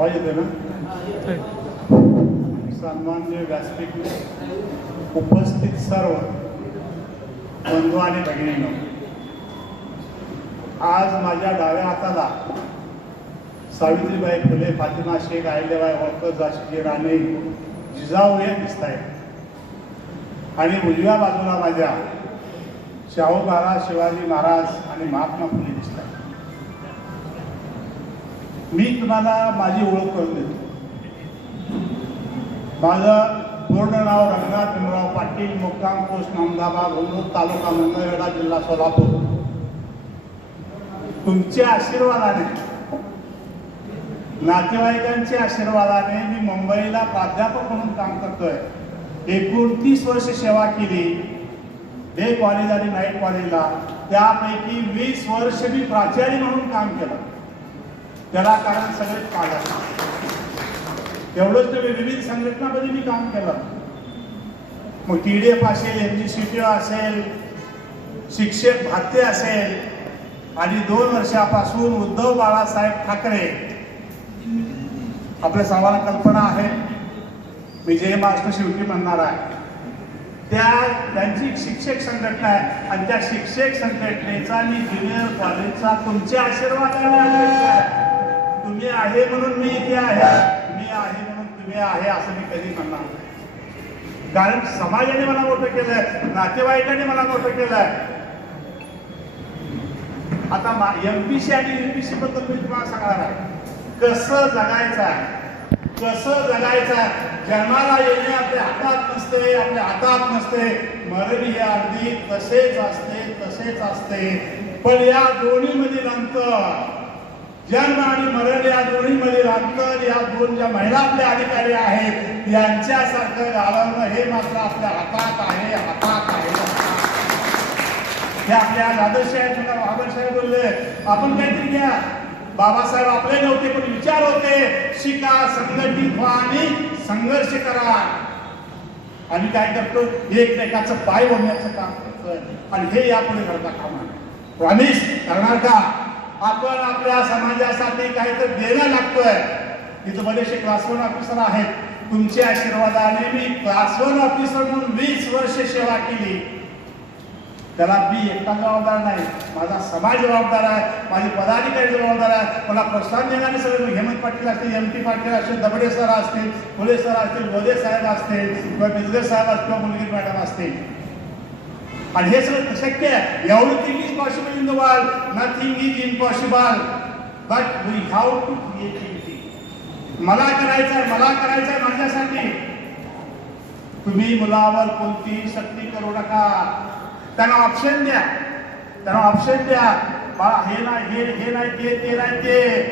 आवाज येते ना? सन्मान्य व्यासपीठ उपस्थित सर्व बंधू आणि भगिनींनो आज माझ्या डाव्या हाताला सावित्रीबाई फुले फातिमा शेख आहिल्याबाई होळकर झाशीची राणे जिजाऊ हे दिसत आहेत. आणि उजव्या बाजूला माझ्या शाहू महाराज शिवाजी महाराज आणि महात्मा फुले दिसत मी तुम्हाला माझी ओळख करून देतो. माझं पूर्ण नाव रंगनाथ भीमराव पाटील मुक्काम पोस्ट नामदाबाद होमरूड तालुका मंगळवेढा जिल्हा सोलापूर. तुमच्या आशीर्वादाने नातेवाईकांच्या आशीर्वादाने मी मुंबईला प्राध्यापक म्हणून काम करतोय. एकोणतीस वर्ष सेवा केली. डे कॉलेज आणि नाईट कॉलेजला. त्यापैकी वीस वर्ष मी प्राचार्य म्हणून काम केलं. त्याला कारण सगळे काढा एवढंच तुम्ही विविध संघटनामध्ये मी काम केलं. मग टी डी एफ असेल एम जी सी टी असेल शिक्षक भात्य असेल आणि दोन वर्षापासून उद्धव बाळासाहेब ठाकरे आपल्या सर्वांना कल्पना आहे. मी जय महाराष्ट्र शेवटी म्हणणार आहे. त्या त्यांची शिक्षक संघटना आहे. आणि त्या शिक्षक संघटनेचा आणि ज्युनियर कॉलेजचा तुमचे आशीर्वादाने आहे. तुम्ही आहे म्हणून मी इथे आहे. मी आहे म्हणून तुम्ही आहे असं मी कधी म्हणणार नाही. कारण समाजाने मला मोठं केलंय नातेवाईकांनी मला मोठं केलंय. आता एमपीसी आणि युपीसी बद्दल मी तुम्हाला सांगणार आहे. कसं जगायचं आहे? कसं जगायचं आहे? जन्माला येणे आपल्या हातात नसते आपल्या हातात नसते. मरण हे अगदी तसेच असते तसेच असते. पण या दोन्हीमधील अंतर जन्म आणि मरण या दोन्ही मधील या दोन ज्या महिला आपल्या अधिकारी आहेत यांच्यासारखं घालवणं हे मात्र आपल्या हातात आहे हातात आहे. हे आपल्या आज आदर्श आहेत बोलले आपण काहीतरी घ्या. बाबासाहेब आपले नव्हते पण विचार होते शिका संघटित व्हा आणि संघर्ष करा. आणि काय करतो? एकमेकाचं पाय ओढण्याचं काम करतोय. आणि हे यापुढे घडता कामा प्रॉमिस करणार का? आपण आपल्या समाजासाठी काहीतरी देणं लागतोय. इथं बरेचसे क्लास वन ऑफिसर आहेत. तुमच्या आशीर्वादाने मी क्लास वन ऑफिसर म्हणून वीस वर्ष सेवा केली. त्याला मी एकटा जबाबदार नाही. माझा समाज जबाबदार आहे. माझे पदाधिकारी जबाबदार आहे. मला प्रोत्साहन देणारे सगळे हेमंत पाटील असतील एम टी पाटील असतील दबडे सर असतील फुले सर असतील गोदे साहेब असतील किंवा बिजले साहेब असतील किंवा मुलगी मॅडम असतील. आणि हे सगळं शक्य आहे. Everything is possible in the world nothing is impossible but we have to creativity मला करायचं आहे मला करायचं आहे माझ्यासाठी. तुम्ही मुलावर कोणतीही सक्ती करू नका. त्यांना ऑप्शन द्या. त्यांना ऑप्शन द्या. बाळा हे नाही हे हे नाही ते ते नाही ते.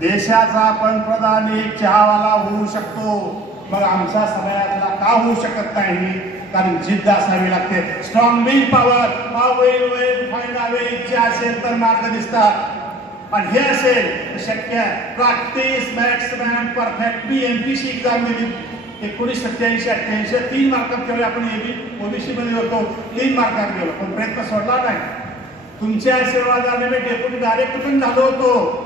देशाचा पंतप्रधान एक चहावाला होऊ शकतो. मग आमच्या समाजातला का होऊ शकत नाही? कारण जिद्द असावी लागते. स्ट्रॉंग विल पॉवर होईल होईल फायदा इच्छा असेल तर मार्ग दिसतात. पण हे असेल शक्य. Practice maths man perfect P C exam दिली. एकोणीस सत्याऐंशी अठ्ठ्याऐंशी तीन मार्कात त्यावेळी आपण एबी ओबीसी मध्ये होतो. तीन मार्कात गेलो. पण प्रयत्न सोडला नाही. तुमच्या आशीर्वादाने मी डेप्युटी डायरेक्टर पण झालो होतो?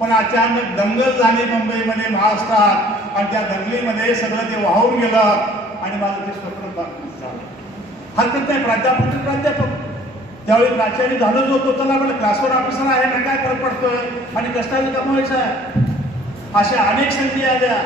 पण अचानक दंगल झाली मुंबईमध्ये महाराष्ट्रात. आणि त्या दंगलीमध्ये सगळं ते वाहून गेलं. आणि माझं ते स्वप्न बातमी झालं. हरकत नाही प्राध्यापक प्राध्यापक. त्यावेळी प्राचार्य झालोच होतो त्याला मला क्लासवर ऑफिसर आहे ना काय फरक पडतोय? आणि कष्टाने कमवायचं आहे अशा अनेक संधी आल्या.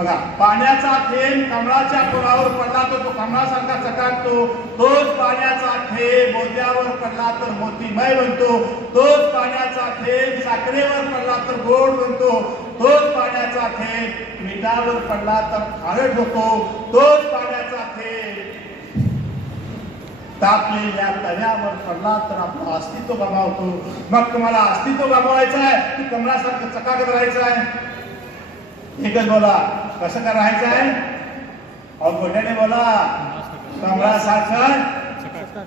बघा पाण्याचा थेंब कमळाच्या फुलावर पडला तर तो कमळासारखा चकाकतो तोच पाण्याचा थेंब मोत्यावर पडला तर मोतीमय बनतो. तोच पाण्याचा थेंब साखरेवर पडला तर गोड बनतो. तोच पाण्याचा थेंब मिठावर पडला तर खारट होतो. तोच पाण्याचा थेंब तापलेल्या तव्यावर पडला तर आपलं अस्तित्व गमावतो. मग तुम्हाला अस्तित्व गमावायचं आहे की कमळासारखं चकाकत राहायचं आहे? एकच बोला. कसं करायचं राहायचं आहे? अहो गोट्याने बोला. कमळा साखर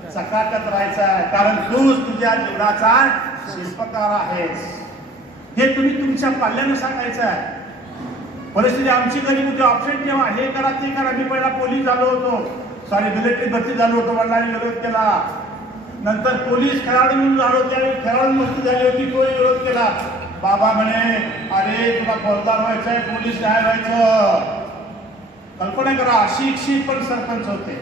सकाटत राहायचं आहे. कारण तूच तुझ्या जीवनाचा शिल्पकार आहेस. हे तुम्ही तुमच्या पाल्यानं सांगायचं आहे. परिस्थिती आमची गरीब होती. ऑप्शन ठेवा. हे करा ते करा. मी पहिला पोलीस झालो होतो. सॉरी मिलिटरी भरती झालो होतो. वडिलांनी विरोध केला. नंतर पोलीस खेळाडू म्हणून झालो त्यावेळी खेळाडू भरती झाली होती. तोही विरोध केला? बाबा म्हणे अरे तुला फौजदार व्हायचंय पोलीस नाही व्हायचं? कल्पना करा अशिक्षित पण सरपंच होते.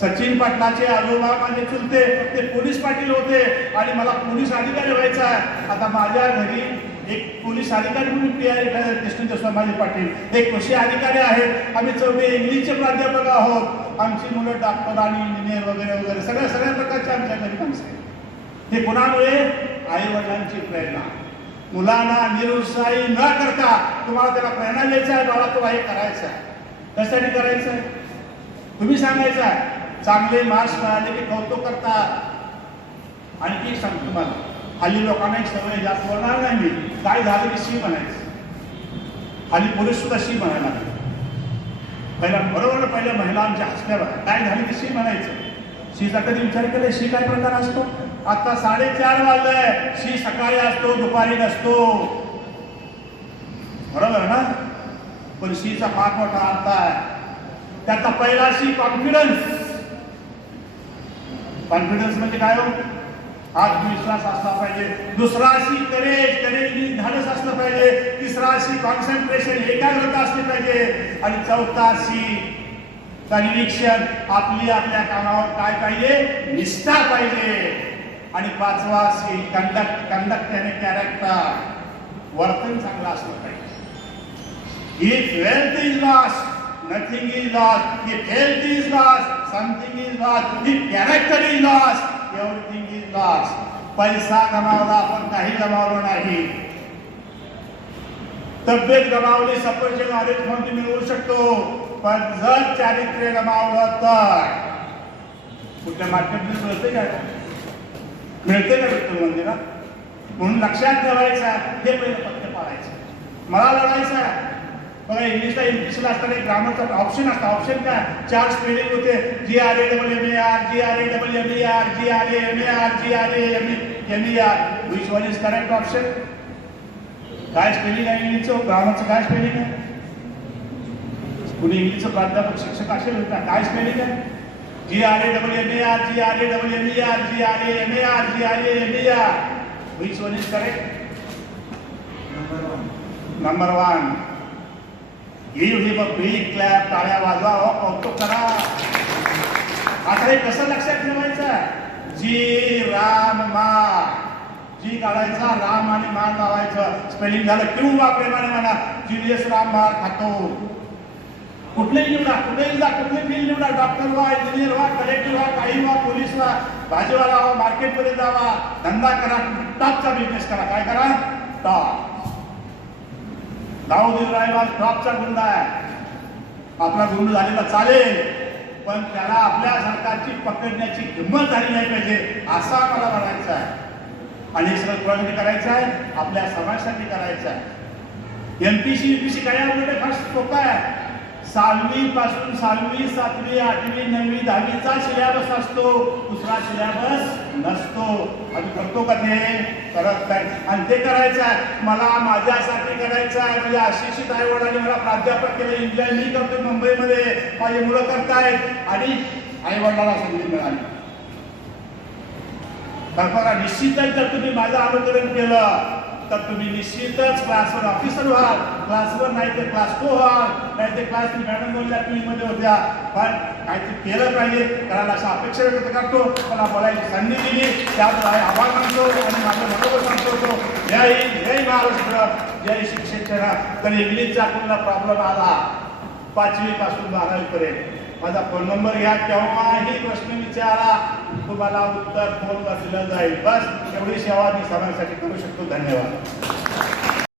सचिन पाटलाचे आजोबा माझे चुलते ते पोलीस पाटील होते आणि मला पोलीस अधिकारी व्हायचा आता माझ्या घरी एक पोलीस अधिकारी म्हणून पी आय कृष्णचंद्र स्वामी पाटील. एक कृषी अधिकारी आहेत? आम्ही चौघे इंग्लिशचे प्राध्यापक आहोत. आमची मुलं डॉक्टर आणि इंजिनियर वगैरे वगैरे सगळ्या सगळ्या प्रकारचे आमच्या घरी माणसं आहेत. हे कुणामुळे? आई वडिलांची प्रेरणा. मुलांना निरुत्साही न करता तुम्हाला त्याला प्रेरणा द्यायचा आहे बाळा तुला हे करायचं आहे. कशासाठी करायचं आहे? तुम्ही सांगायचं आहे चांगले मार्क्स मिळाले की कौतुक करतात. आणखी सांगतो तुम्हाला हल्ली लोकांना एक सवय जास्त बोलणार नाही मी काय झालं की शी म्हणायचं. हल्ली पोलीस सुद्धा शी म्हणायला लागले. पहिल्या बरोबर पहिल्या महिला आमच्या हसल्यावर काय झाली की शी म्हणायचं? शीचा कधी विचार केला? शी काय प्रकार असतो? आता साडेचार वाजलंय शी सकाळी असतो दुपारी नसतो. बरोबर ना? पण शीचा फार मोठा अर्थ आहे. त्याचा पहिला शी कॉन्फिडन्स कॉन्फिडन्स म्हणजे काय हो? आत्मविश्वास असला पाहिजे. दुसरा शी करेज करेज धाडस असलं पाहिजे. तिसरा अशी कॉन्सन्ट्रेशन एकाग्रता असली पाहिजे. आणि चौथा शी चा निरीक्षण आपली आपल्या कामावर काय पाहिजे? निष्ठा पाहिजे. आणि पाचवा असेल कंडक्ट कंडक्ट आणि कॅरेक्टर वर्तन चांगलं असलं पाहिजे. If health is lost nothing is lost if health is lost something is lost if character is lost everything is lost पैसा गमावला आपण काही गमावलो नाही. तब्येत गमावली सफरचंद आलेख म्हणून मिळवू शकतो? पण जर चारित्र्य गमावलं तर. कुठल्या मार्केटमध्ये मिळते का? मिळते का विठ्ठल मंदिरात? म्हणून लक्षात ठेवायचं हे पहिलं पथ्य पाळायचं. मला लढायचं आहे. बघा इंग्लिशला इंग्लिशला असताना एक ग्रामरचा ऑप्शन असतं. ऑप्शन काय? चार स्पेलिंग होते. G R A double M A R G R A double M A R G R A M A R G R A M M A R which one is correct option काय spelling आहे इंग्लिशचं? ग्रामरचं काय spelling आहे? कुणी इंग्लिशचं प्राध्यापक शिक्षक असेल होता काय स्पेलिंग आहे? G R A double M A R G R A double M A R G R A M A R G R A M A R which one is correct number one give him a big clap टाळ्या वाजवा हो कौतुक करा. आता हे कसं लक्षात ठेवायचं? जी राम मा. जी काढायचा राम आणि मान लावायचं स्पेलिंग झालं किंवा प्रेमाने म्हणा. जिनियस राम मार खातो. कुठलेही निवडा कुठेही जा कुठले फील्ड निवडा. डॉक्टर व्हा इंजिनियर व्हा कलेक्टर व्हा काही व्हा पोलीस व्हा भाजीवाला व्हा मार्केटमध्ये जावा धंदा करा टॉपचा बिझनेस करा. काय करा? टॉप दाऊद इब्राहिम टॉपचा गुंड आहे. आपला गुंड झालेला चालेल. पण त्याला आपल्या सरकारची पकडण्याची हिंमत झाली नाही पाहिजे असा मला म्हणायचा आहे. आणि हे सगळं कोणासाठी करायचं आहे? आपल्या समाजासाठी करायचं आहे. एमपीसी युपीसी काय म्हणजे फार सोपं आहे. सालवी पासून सालवी सातवी आठवी नववी दहावीचा सिलेबस असतो. दुसरा सिलेबस नसतो. आम्ही करतो का ते? करत नाही. आणि ते करायचं आहे. मला माझ्यासाठी करायचं आहे. म्हणजे अशिक्षित आई वडिलांनी मला प्राध्यापक केलं. एन्जॉय मी करतो मुंबईमध्ये. माझी मुलं करतायत. आणि आई वडिलांना संधी मिळाली. कल्पना निश्चितच जर तुम्ही माझं अनुकरण केलं तर तुम्ही निश्चितच क्लासवर ऑफिसर व्हाल. क्लासवर नाही ते क्लास टू व्हाल. नाही ते क्लास मॅडम बोलल्या तुम्ही मध्ये होत्या. पण काहीतरी केलं पाहिजे. कारण अशा अपेक्षा व्यक्त करतो. मला बोलायची संधी दिली. त्याबद्दल आहे आभार मानतो आणि माझं मनोबल सांगतो जय हिंद जय महाराष्ट्र. जय शिक्षक तर इंग्लिशचा कोणता प्रॉब्लेम आला. पाचवी पासून बारावी पर्यंत माझा फोन नंबर घ्या. केव्हाही प्रश्न विचारा. तुम्हाला उत्तर फोन दिलं जाईल. बस एवढी सेवा मी सर्वांसाठी करू शकतो. धन्यवाद.